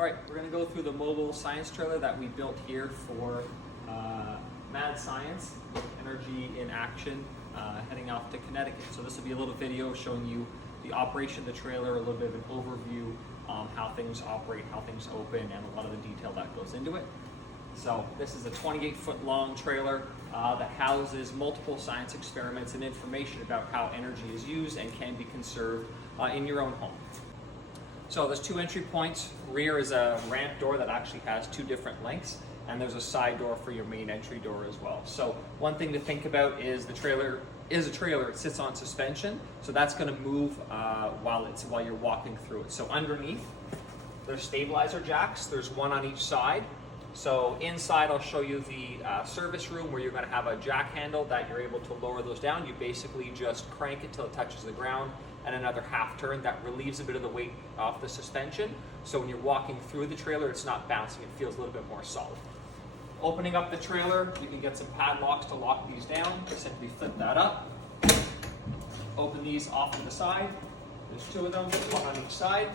All right, we're gonna go through the mobile science trailer that we built here for Mad Science, Energy in Action, heading off to Connecticut. So this will be a little video showing you the operation of the trailer, a little bit of an overview, how things operate, how things open, and a lot of the detail that goes into it. So this is a 28-foot long trailer that houses multiple science experiments and information about how energy is used and can be conserved in your own home. So there's two entry points. Rear is a ramp door that actually has two different lengths, and there's a side door for your main entry door as well. So one thing to think about is the trailer is a trailer. It sits on suspension, so that's going to move while you're walking through it. So underneath, there's stabilizer jacks. There's one on each side. So inside, I'll show you the service room where you're going to have a jack handle that you're able to lower those down. You basically just crank it till it touches the ground, and another half turn that relieves a bit of the weight off the suspension. So when you're walking through the trailer, it's not bouncing, it feels a little bit more solid. Opening up the trailer, you can get some padlocks to lock these down. Just simply flip that up. Open these off to the side. There's two of them, one on each side.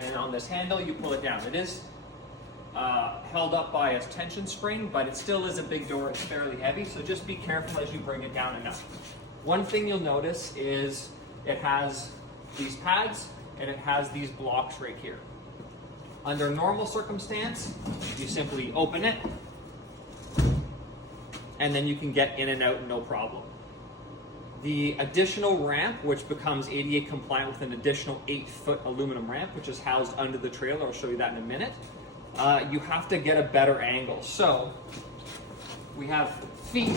And on this handle, you pull it down. It is held up by a tension spring, but it still is a big door. It's fairly heavy, so just be careful as you bring it down enough. One thing you'll notice is it has these pads and it has these blocks right here. Under normal circumstance, you simply open it and then you can get in and out no problem. The additional ramp, which becomes ADA compliant with an additional 8-foot aluminum ramp, which is housed under the trailer, I'll show you that in a minute, you have to get a better angle. So we have feet,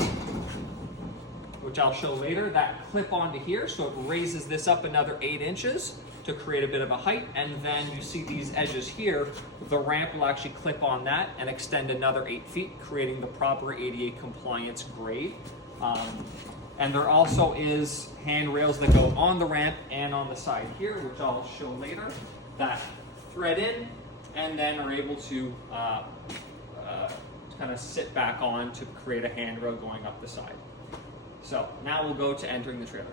which I'll show later, that clip onto here, so it raises this up another 8 inches to create a bit of a height, and then you see these edges here, the ramp will actually clip on that and extend another 8 feet, creating the proper ADA compliance grade. And there also is handrails that go on the ramp and on the side here, which I'll show later, that thread in and then are able to kind of sit back on to create a handrail going up the side. So now we'll go to entering the trailer.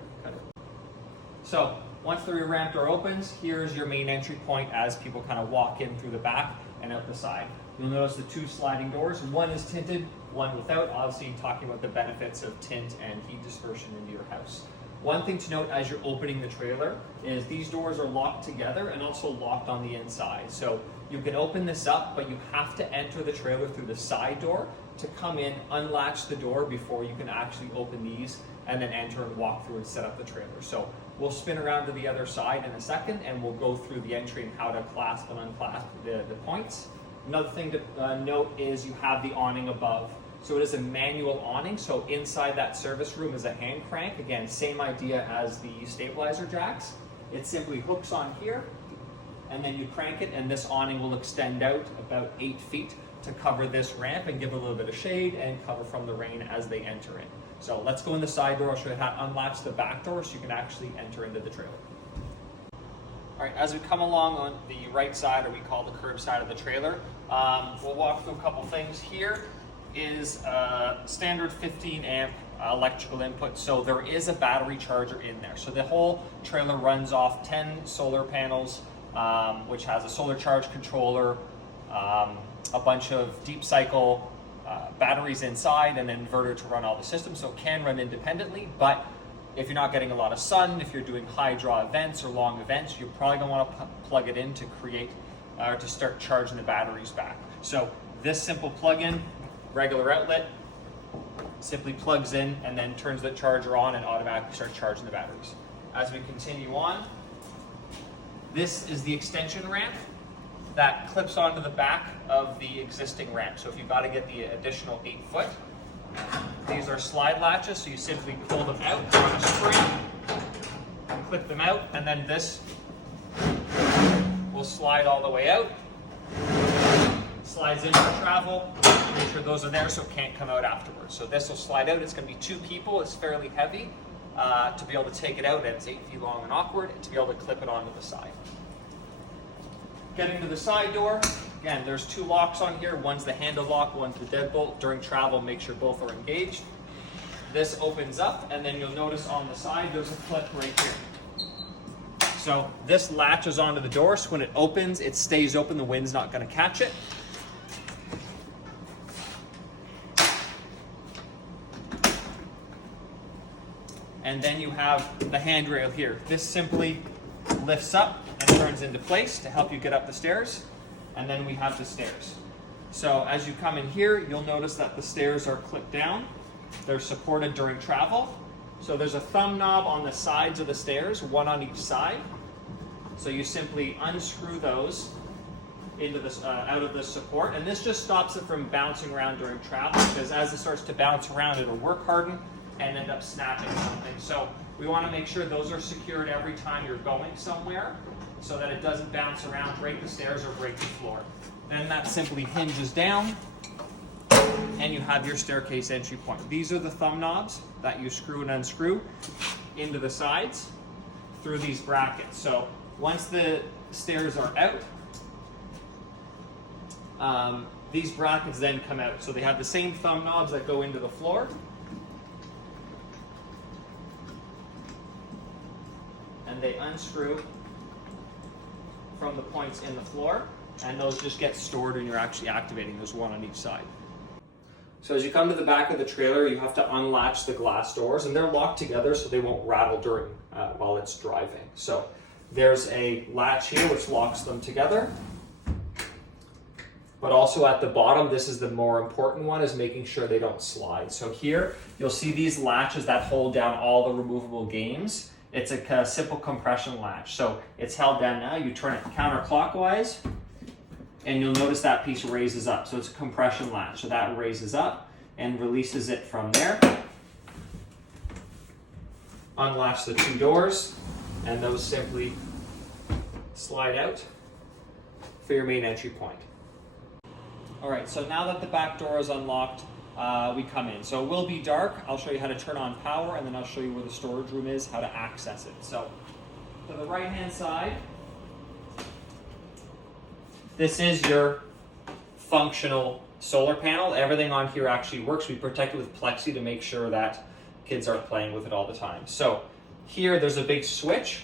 So once the rear ramp door opens, here's your main entry point as people kind of walk in through the back and out the side. You'll notice the two sliding doors. One is tinted, one without. Obviously talking about the benefits of tint and heat dispersion into your house. One thing to note as you're opening the trailer is these doors are locked together and also locked on the inside. So you can open this up, but you have to enter the trailer through the side door to come in, unlatch the door before you can actually open these and then enter and walk through and set up the trailer. So we'll spin around to the other side in a second and we'll go through the entry and how to clasp and unclasp the points. Another thing to note is you have the awning above. So it is a manual awning, so inside that service room is a hand crank. Again, same idea as the stabilizer jacks. It simply hooks on here, and then you crank it, and this awning will extend out about 8 feet to cover this ramp and give a little bit of shade and cover from the rain as they enter in. So let's go in the side door. I'll show you how to unlatch the back door so you can actually enter into the trailer. All right, as we come along on the right side, or we call the curb side of the trailer, we'll walk through a couple things. Here is a standard 15 amp electrical input, so there is a battery charger in there. So the whole trailer runs off 10 solar panels, which has a solar charge controller, a bunch of deep cycle batteries inside, and an inverter to run all the systems, so it can run independently. But if you're not getting a lot of sun, if you're doing high draw events or long events, you're probably going to want to plug it in to create to start charging the batteries back. So this simple plug-in, regular outlet, simply plugs in and then turns the charger on and automatically starts charging the batteries. As we continue on, this is the extension ramp that clips onto the back of the existing ramp. So if you've got to get the additional 8 foot, these are slide latches, so you simply pull them out on a spring, clip them out, and then this will slide all the way out. Slides in for travel, make sure those are there so it can't come out afterwards. So this will slide out. It's going to be 2 people. It's fairly heavy to be able to take it out, and it's 8 feet long and awkward, and to be able to clip it onto the side. Getting to the side door, again, there's 2 locks on here. One's the handle lock, one's the deadbolt. During travel, make sure both are engaged. This opens up, and then you'll notice on the side there's a clip right here. So this latches onto the door, so when it opens, it stays open, the wind's not gonna catch it. And then you have the handrail here. This simply lifts up and turns into place to help you get up the stairs. And then we have the stairs. So as you come in here, you'll notice that the stairs are clipped down. They're supported during travel. So there's a thumb knob on the sides of the stairs, one on each side. So you simply unscrew those into this, out of the support, and this just stops it from bouncing around during travel, because as it starts to bounce around, it'll work hardened and end up snapping something. So we want to make sure those are secured every time you're going somewhere, so that it doesn't bounce around, break the stairs, or break the floor. Then that simply hinges down, and you have your staircase entry point. These are the thumb knobs that you screw and unscrew into the sides through these brackets. So once the stairs are out, these brackets then come out. So they have the same thumb knobs that go into the floor. And they unscrew from the points in the floor, and those just get stored when you're actually activating. There's one on each side. So as you come to the back of the trailer, you have to unlatch the glass doors, and they're locked together so they won't rattle during while it's driving. So there's a latch here which locks them together. But also at the bottom, this is the more important one, is making sure they don't slide. So here, you'll see these latches that hold down all the removable games. It's a simple compression latch. So it's held down now, you turn it counterclockwise, and you'll notice that piece raises up. So it's a compression latch. So that raises up and releases it from there. Unlatch the two doors, and those simply slide out for your main entry point. All right, so now that the back door is unlocked, we come in. So it will be dark. I'll show you how to turn on power, and then I'll show you where the storage room is, how to access it. So to the right-hand side, this is your functional solar panel. Everything on here actually works. We protect it with plexi to make sure that kids aren't playing with it all the time. So here there's a big switch.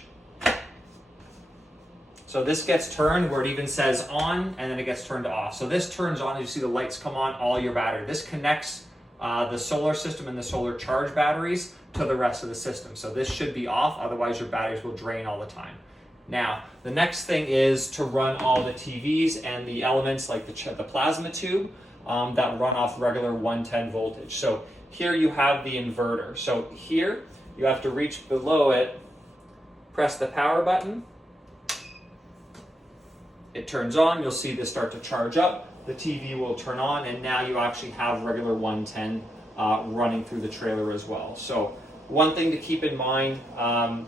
So this gets turned where it even says on, and then it gets turned off. So this turns on, as you see the lights come on, all your battery. This connects the solar system and the solar charge batteries to the rest of the system. So this should be off, otherwise your batteries will drain all the time. Now, the next thing is to run all the TVs and the elements like the plasma tube that run off regular 110 voltage. So here you have the inverter. So here you have to reach below it, press the power button. It turns on, you'll see this start to charge up. The TV will turn on, and now you actually have regular 110 running through the trailer as well. So one thing to keep in mind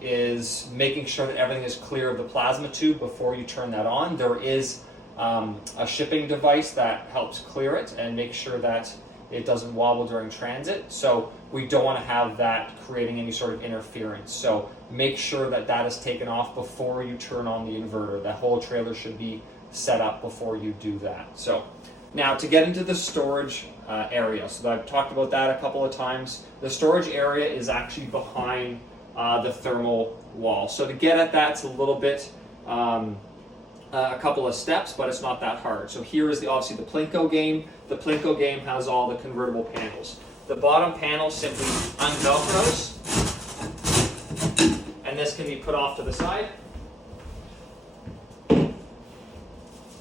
is making sure that everything is clear of the plasma tube before you turn that on. There is a shipping device that helps clear it and make sure that it doesn't wobble during transit. So we don't want to have that creating any sort of interference. So make sure that that is taken off before you turn on the inverter. The whole trailer should be set up before you do that. So now to get into the storage area. So I've talked about that a couple of times. The storage area is actually behind the thermal wall. So to get at that, it's a little bit, a couple of steps, but it's not that hard. So here is obviously the Plinko game. The Plinko game has all the convertible panels. The bottom panel simply unvelcros, and this can be put off to the side.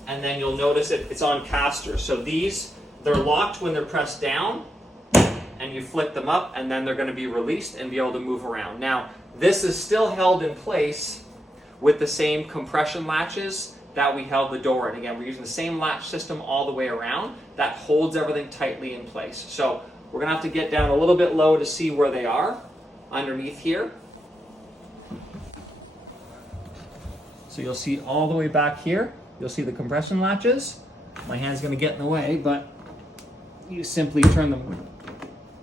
And then you'll notice it's on casters. So they're locked when they're pressed down, and you flick them up, and then they're going to be released and be able to move around. Now, this is still held in place with the same compression latches that we held the door in. Again, we're using the same latch system all the way around that holds everything tightly in place. So we're going to have to get down a little bit low to see where they are underneath here. So you'll see all the way back here, you'll see the compression latches. My hand's going to get in the way, but you simply turn them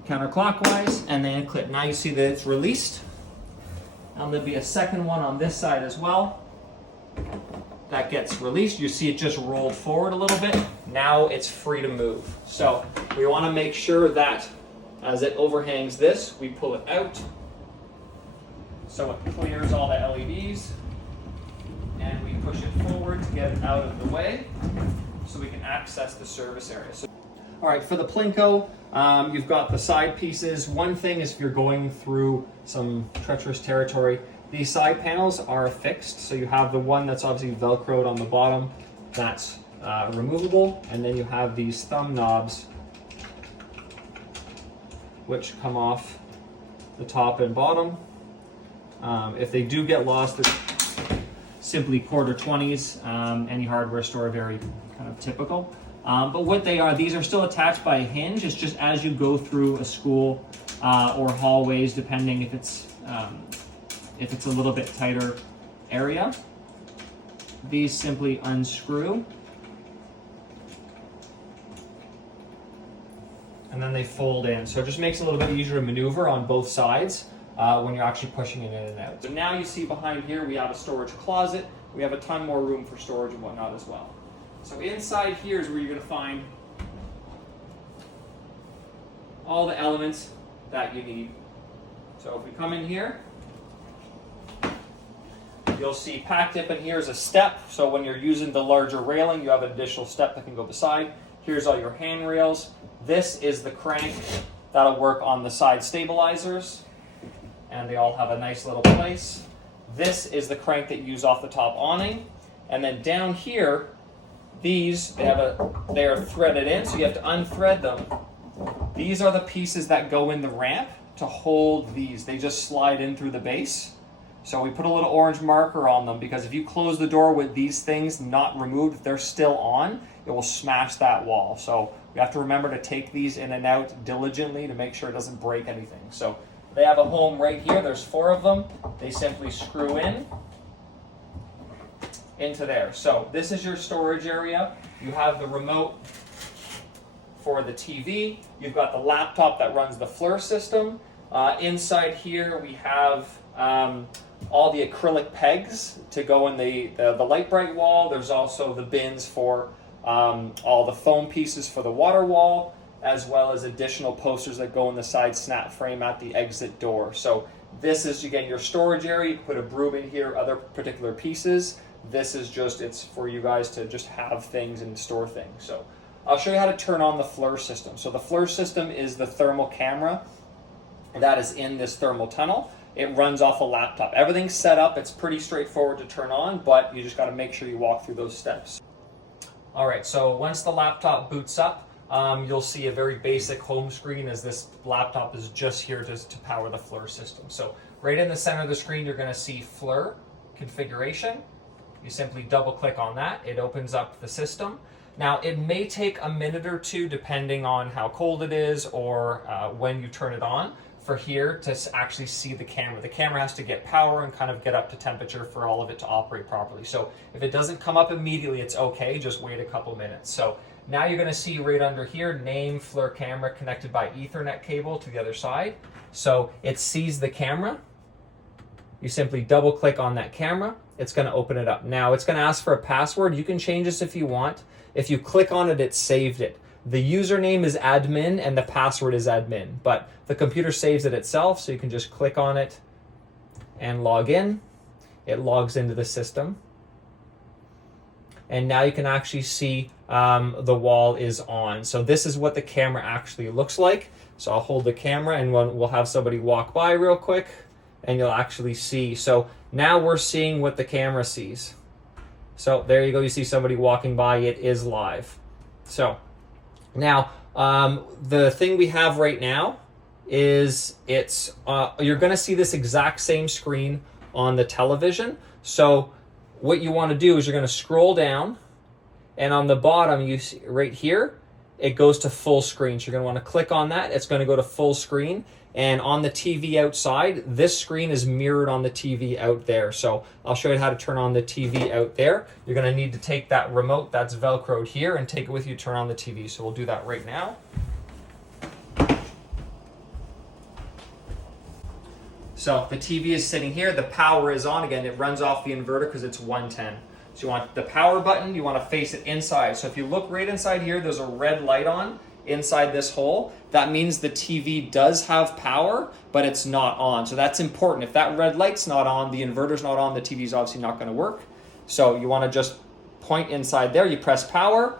counterclockwise and then clip. Now you see that it's released. And there'll be a second one on this side as well. That gets released. You see it just rolled forward a little bit. Now it's free to move. So we want to make sure that as it overhangs this, we pull it out so it clears all the LEDs. push it forward to get it out of the way so we can access the service area. So, all right, for the Plinko, you've got the side pieces. One thing is if you're going through some treacherous territory, these side panels are fixed. So you have the one that's obviously Velcroed on the bottom, that's removable, and then you have these thumb knobs which come off the top and bottom. If they do get lost, they're simply quarter 20s. Any hardware store, very kind of typical. But what they are, these are still attached by a hinge. It's just as you go through a school or hallways, depending if it's a little bit tighter area, these simply unscrew. And then they fold in. So it just makes it a little bit easier to maneuver on both sides when you're actually pushing it in and out. So now you see behind here, we have a storage closet. We have a ton more room for storage and whatnot as well. So inside here is where you're going to find all the elements that you need. So if we come in here, you'll see packed up in here is a step. So when you're using the larger railing, you have an additional step that can go beside. Here's all your handrails. This is the crank that'll work on the side stabilizers, and they all have a nice little place. This is the crank that you use off the top awning, and then down here, they are threaded in, so you have to unthread them. These are the pieces that go in the ramp to hold these. They just slide in through the base. So we put a little orange marker on them because if you close the door with these things not removed, if they're still on, it will smash that wall. So we have to remember to take these in and out diligently to make sure it doesn't break anything. So they have a home right here. There's 4 of them. They simply screw in into there. So this is your storage area. You have the remote for the TV. You've got the laptop that runs the FLIR system. Inside here we have all the acrylic pegs to go in the light bright wall. There's also the bins for all the foam pieces for the water wall, as well as additional posters that go in the side snap frame at the exit door. So this is, again, your storage area. You can put a broom in here, other particular pieces. This is just, it's for you guys to just have things and store things. So I'll show you how to turn on the FLIR system. So the FLIR system is the thermal camera that is in this thermal tunnel. It runs off a laptop. Everything's set up. It's pretty straightforward to turn on, but you just got to make sure you walk through those steps. All right, so once the laptop boots up, you'll see a very basic home screen as this laptop is just here to power the FLIR system. So right in the center of the screen, you're going to see FLIR configuration. You simply double click on that. It opens up the system. Now, it may take a minute or two depending on how cold it is or when you turn it on for here to actually see the camera. The camera has to get power and kind of get up to temperature for all of it to operate properly. So if it doesn't come up immediately, it's okay. Just wait a couple minutes. So now you're going to see right under here, name FLIR camera connected by Ethernet cable to the other side. So it sees the camera. You simply double click on that camera. It's going to open it up. Now it's going to ask for a password. You can change this if you want. If you click on it, it saved it. The username is admin and the password is admin, but the computer saves it itself, so you can just click on it and log in. It logs into the system. And now you can actually see the wall is on. So this is what the camera actually looks like. So I'll hold the camera and we'll have somebody walk by real quick and you'll actually see. So now we're seeing what the camera sees. So there you go, you see somebody walking by, it is live. So now, the thing we have right now is you're going to see this exact same screen on the television. So what you want to do is you're going to scroll down, and on the bottom, you see right here, it goes to full screen. So you're going to want to click on that. It's going to go to full screen. And on the TV outside, this screen is mirrored on the TV out there. So I'll show you how to turn on the TV out there. You're going to need to take that remote that's Velcroed here and take it with you to turn on the TV. So we'll do that right now. So the TV is sitting here. The power is on. Again, it runs off the inverter because it's 110. So you want the power button, you want to face it inside. So if you look right inside here, there's a red light on inside this hole. That means the TV does have power, but it's not on. So that's important. If that red light's not on, the inverter's not on, the TV's obviously not going to work. So you want to just point inside there, you press power,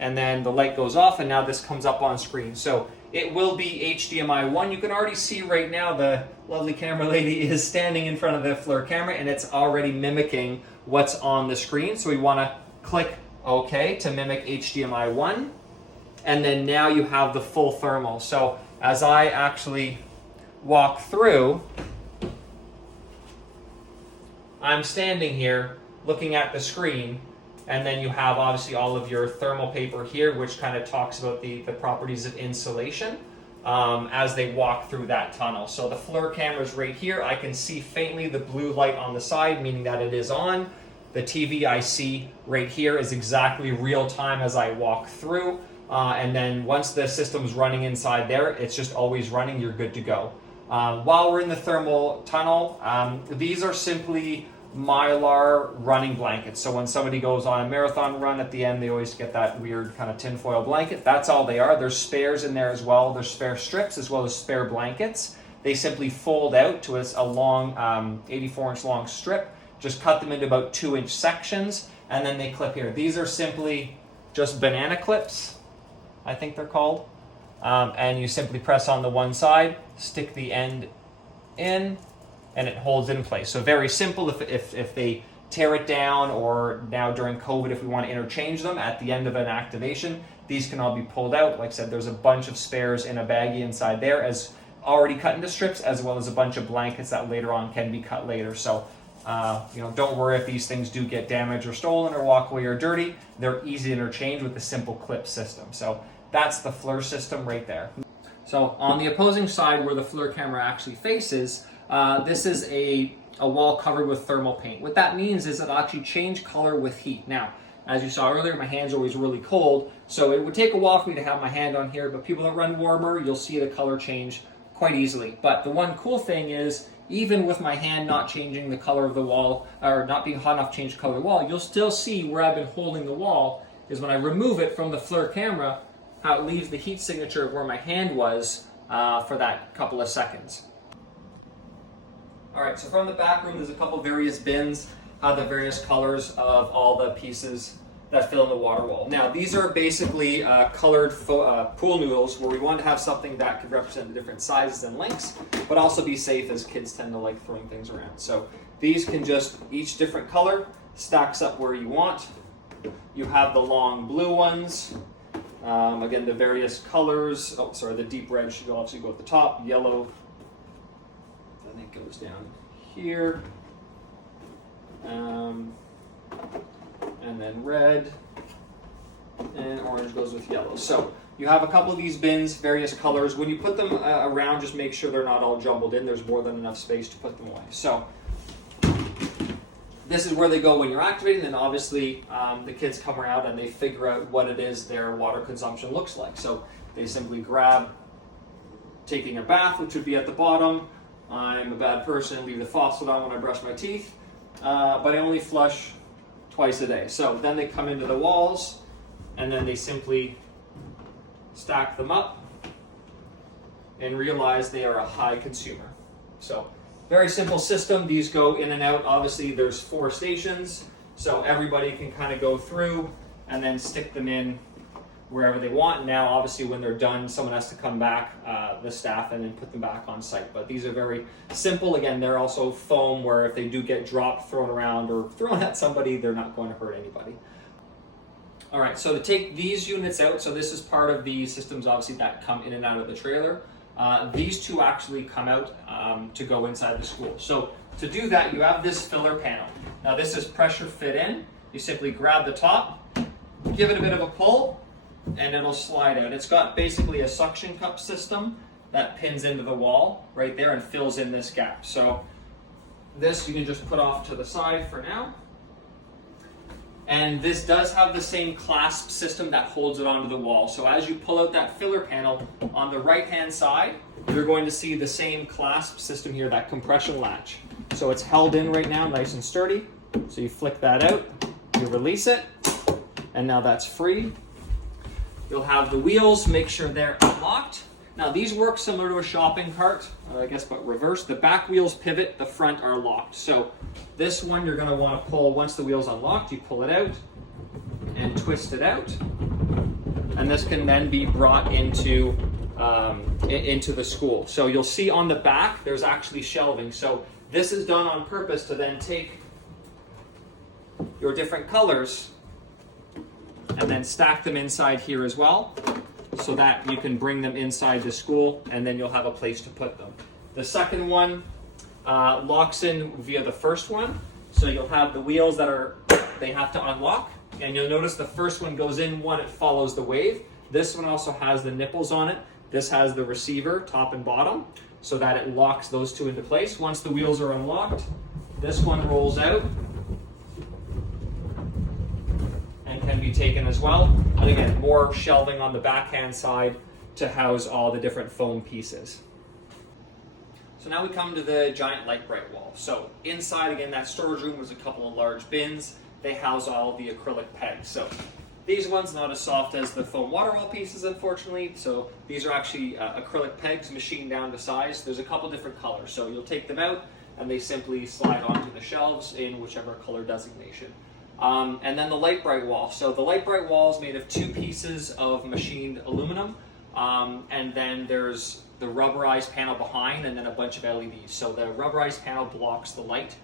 and then the light goes off, and now this comes up on screen. So it will be HDMI 1. You can already see right now the lovely camera lady is standing in front of the FLIR camera, and it's already mimicking what's on the screen. So we want to click OK to mimic HDMI 1. And then now you have the full thermal. So as I actually walk through, I'm standing here looking at the screen, and then you have obviously all of your thermal paper here, which kind of talks about the properties of insulation as they walk through that tunnel. So the FLIR camera is right here. I can see faintly the blue light on the side, meaning that it is on. The TV I see right here is exactly real time as I walk through. And then once the system's running inside there, it's just always running, you're good to go. While we're in the thermal tunnel, these are simply Mylar running blankets. So when somebody goes on a marathon run at the end, they always get that weird kind of tinfoil blanket. That's all they are. There's spares in there as well. There's spare strips as well as spare blankets. They simply fold out to a long 84-inch long strip. Just cut them into about 2-inch sections, and then they clip here. These are simply just banana clips, I think they're called. And you simply press on the one side, stick the end in, and it holds in place. So very simple. If they tear it down, or now during COVID, if we want to interchange them at the end of an activation, these can all be pulled out. Like I said, there's a bunch of spares in a baggie inside there, as already cut into strips, as well as a bunch of blankets that later on can be cut later. So don't worry if these things do get damaged or stolen or walk away or dirty. They're easy to interchange with the simple clip system. So that's the FLIR system right there. So on the opposing side, where the FLIR camera actually faces, this is a wall covered with thermal paint. What that means is it'll actually change color with heat. Now, as you saw earlier, my hand's always really cold, so it would take a while for me to have my hand on here, but people that run warmer, you'll see the color change quite easily. But the one cool thing is, even with my hand not changing the color of the wall, or not being hot enough to change the color of the wall, you'll still see where I've been holding the wall is when I remove it from the FLIR camera, how it leaves the heat signature of where my hand was for that couple of seconds. All right, so from the back room, there's a couple various bins, the various colors of all the pieces that fill in the water wall. Now, these are basically colored pool noodles, where we want to have something that could represent the different sizes and lengths, but also be safe, as kids tend to like throwing things around. So these can just, each different color stacks up where you want. You have the long blue ones. Again, the various colors. Oh, sorry, the deep red should obviously go at the top. Yellow, then it goes down here. And then red, and orange goes with yellow. So you have a couple of these bins, various colors. When you put them around, just make sure they're not all jumbled in. There's more than enough space to put them away. So this is where they go when you're activating. Then obviously the kids come around and they figure out what it is their water consumption looks like. So they simply grab taking a bath, which would be at the bottom. I'm a bad person, leave the faucet on when I brush my teeth, but I only flush twice a day. So then they come into the walls, and then they simply stack them up and realize they are a high consumer. So very simple system. These go in and out. Obviously there's 4 stations, so everybody can kind of go through and then stick them in wherever they want. Now obviously when they're done, someone has to come back, the staff, and then put them back on site. But these are very simple. Again, they're also foam, where if they do get dropped, thrown around, or thrown at somebody, they're not going to hurt anybody. All right, so to take these units out, so this is part of the systems obviously that come in and out of the trailer. These two actually come out to go inside the school. So to do that, you have this filler panel. Now this is pressure fit in. You simply grab the top, give it a bit of a pull, and it'll slide out. It's got basically a suction cup system that pins into the wall right there and fills in this gap. So this you can just put off to the side for now. And this does have the same clasp system that holds it onto the wall. So as you pull out that filler panel, on the right-hand side, you're going to see the same clasp system here, that compression latch. So it's held in right now, nice and sturdy. So you flick that out, you release it, and now that's free. You'll have the wheels, make sure they're unlocked. Now these work similar to a shopping cart, I guess, but reverse. The back wheels pivot, the front are locked. So this one you're going to want to pull, once the wheel's unlocked, you pull it out and twist it out. And this can then be brought into the school. So you'll see on the back, there's actually shelving. So this is done on purpose to then take your different colors and then stack them inside here as well, so that you can bring them inside the school and then you'll have a place to put them. The second one locks in via the first one. So you'll have the wheels they have to unlock, and you'll notice the first one goes in one, it follows the wave. This one also has the nipples on it. This has the receiver, top and bottom, so that it locks those two into place. Once the wheels are unlocked, this one rolls out and can be taken as well. And again, more shelving on the backhand side to house all the different foam pieces. So now we come to the giant Lite-Brite wall. So inside, again, that storage room was a couple of large bins. They house all the acrylic pegs. So these ones not as soft as the foam water wall pieces, unfortunately. So these are actually acrylic pegs machined down to size. There's a couple different colors. So you'll take them out and they simply slide onto the shelves in whichever color designation. And then the Lite-Brite wall. So the Lite-Brite wall is made of two pieces of machined aluminum. And then there's the rubberized panel behind and then a bunch of LEDs. So the rubberized panel blocks the light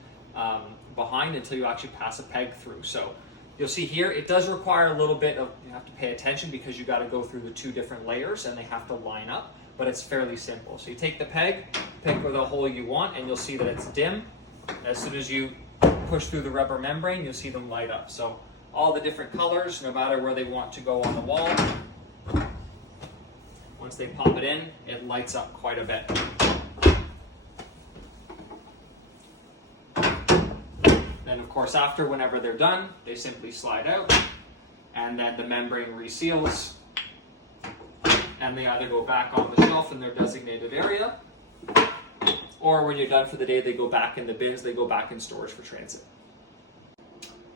behind until you actually pass a peg through. So you'll see here, it does require a little bit of, you have to pay attention because you got to go through the two different layers and they have to line up, but it's fairly simple. So you take the peg, pick where the hole you want, and you'll see that it's dim. As soon as you push through the rubber membrane, you'll see them light up. So all the different colors, no matter where they want to go on the wall, once they pop it in, it lights up quite a bit. Then of course after, whenever they're done, they simply slide out and then the membrane reseals and they either go back on the shelf in their designated area, or when you're done for the day, they go back in the bins, they go back in storage for transit.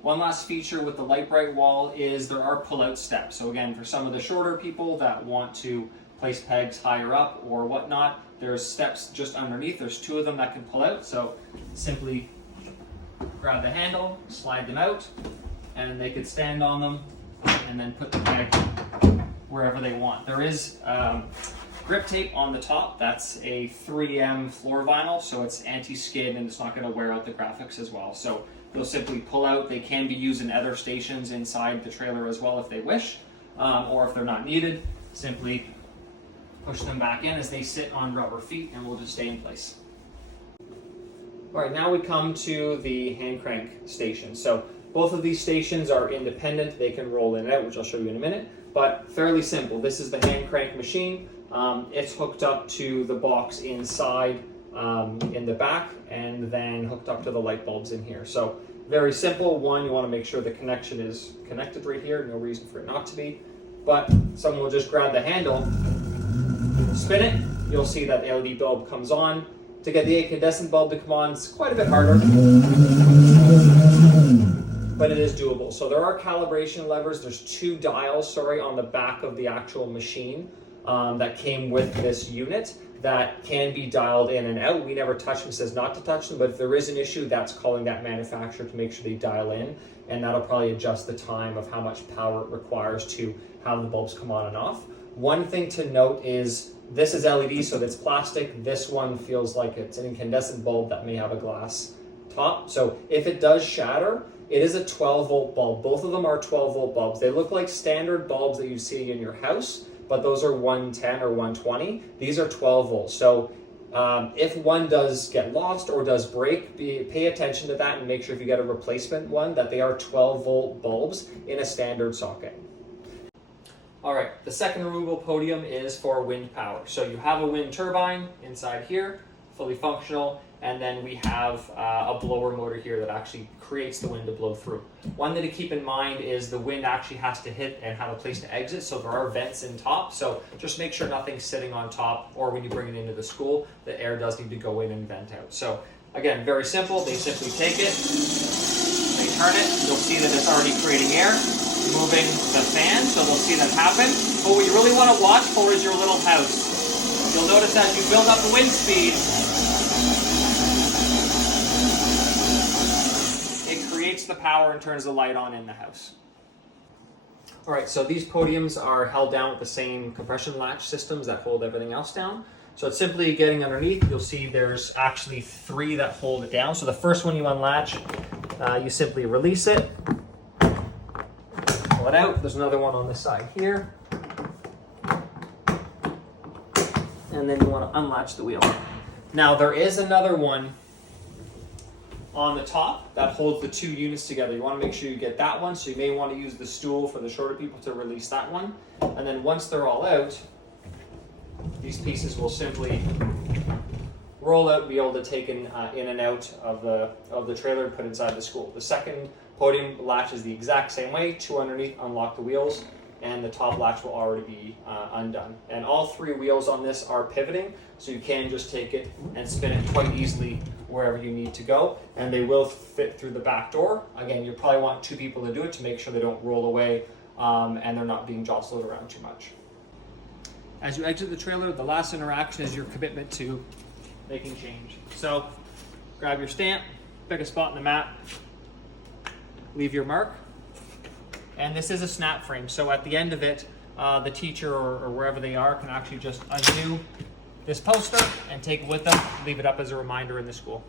One last feature with the Lite-Brite wall is there are pull-out steps. So again, for some of the shorter people that want to place pegs higher up or whatnot, there's steps just underneath. There's two of them that can pull out. So simply grab the handle, slide them out, and they could stand on them and then put the peg wherever they want. There is grip tape on the top. That's a 3M floor vinyl, so it's anti-skid and it's not going to wear out the graphics as well. So they'll simply pull out. They can be used in other stations inside the trailer as well if they wish, or if they're not needed, simply push them back in as they sit on rubber feet and will just stay in place. All right, now we come to the hand crank station. So both of these stations are independent. They can roll in and out, which I'll show you in a minute, but fairly simple. This is the hand crank machine. It's hooked up to the box inside in the back and then hooked up to the light bulbs in here. So very simple. One, you want to make sure the connection is connected right here. No reason for it not to be. But someone will just grab the handle, spin it. You'll see that the LED bulb comes on. To get the incandescent bulb to come on, it's quite a bit harder, but it is doable. So there are calibration levers. There's two dials, on the back of the actual machine that came with this unit that can be dialed in and out. We never touch them. It says not to touch them, but if there is an issue, that's calling that manufacturer to make sure they dial in, and that'll probably adjust the time of how much power it requires to have the bulbs come on and off. One thing to note is this is LED, so it's plastic. This one feels like it's an incandescent bulb that may have a glass top. So if it does shatter, it is a 12-volt bulb. Both of them are 12-volt bulbs. They look like standard bulbs that you see in your house, but those are 110 or 120. These are 12 volts. So if one does get lost or does break, pay attention to that and make sure if you get a replacement one that they are 12-volt bulbs in a standard socket. All right, the second removable podium is for wind power. So you have a wind turbine inside here, fully functional, and then we have a blower motor here that actually creates the wind to blow through. One thing to keep in mind is the wind actually has to hit and have a place to exit, so there are vents in top, so just make sure nothing's sitting on top, or when you bring it into the school, the air does need to go in and vent out. So again, very simple. They simply take it, they turn it, you'll see that it's already creating air, moving the fan, so they'll see that happen. But what you really want to watch for is your little house. You'll notice as you build up the wind speed, it creates the power and turns the light on in the house. All right, so these podiums are held down with the same compression latch systems that hold everything else down. So it's simply getting underneath. You'll see there's actually 3 that hold it down. So the first one you unlatch, you simply release it, pull it out. There's another one on this side here. And then you want to unlatch the wheel. Now there is another one on the top that holds the 2 units together. You want to make sure you get that one, so you may want to use the stool for the shorter people to release that one. And then once they're all out, these pieces will simply roll out and be able to take in and out of the trailer and put inside the school. The second podium latches the exact same way. 2 underneath unlock the wheels, and the top latch will already be undone. And all 3 wheels on this are pivoting, so you can just take it and spin it quite easily wherever you need to go, and they will fit through the back door. Again, you probably want 2 people to do it to make sure they don't roll away and they're not being jostled around too much. As you exit the trailer, the last interaction is your commitment to making change. So grab your stamp, pick a spot in the mat, leave your mark. And this is a snap frame, so at the end of it, the teacher or wherever they are can actually just undo this poster and take it with them, leave it up as a reminder in the school.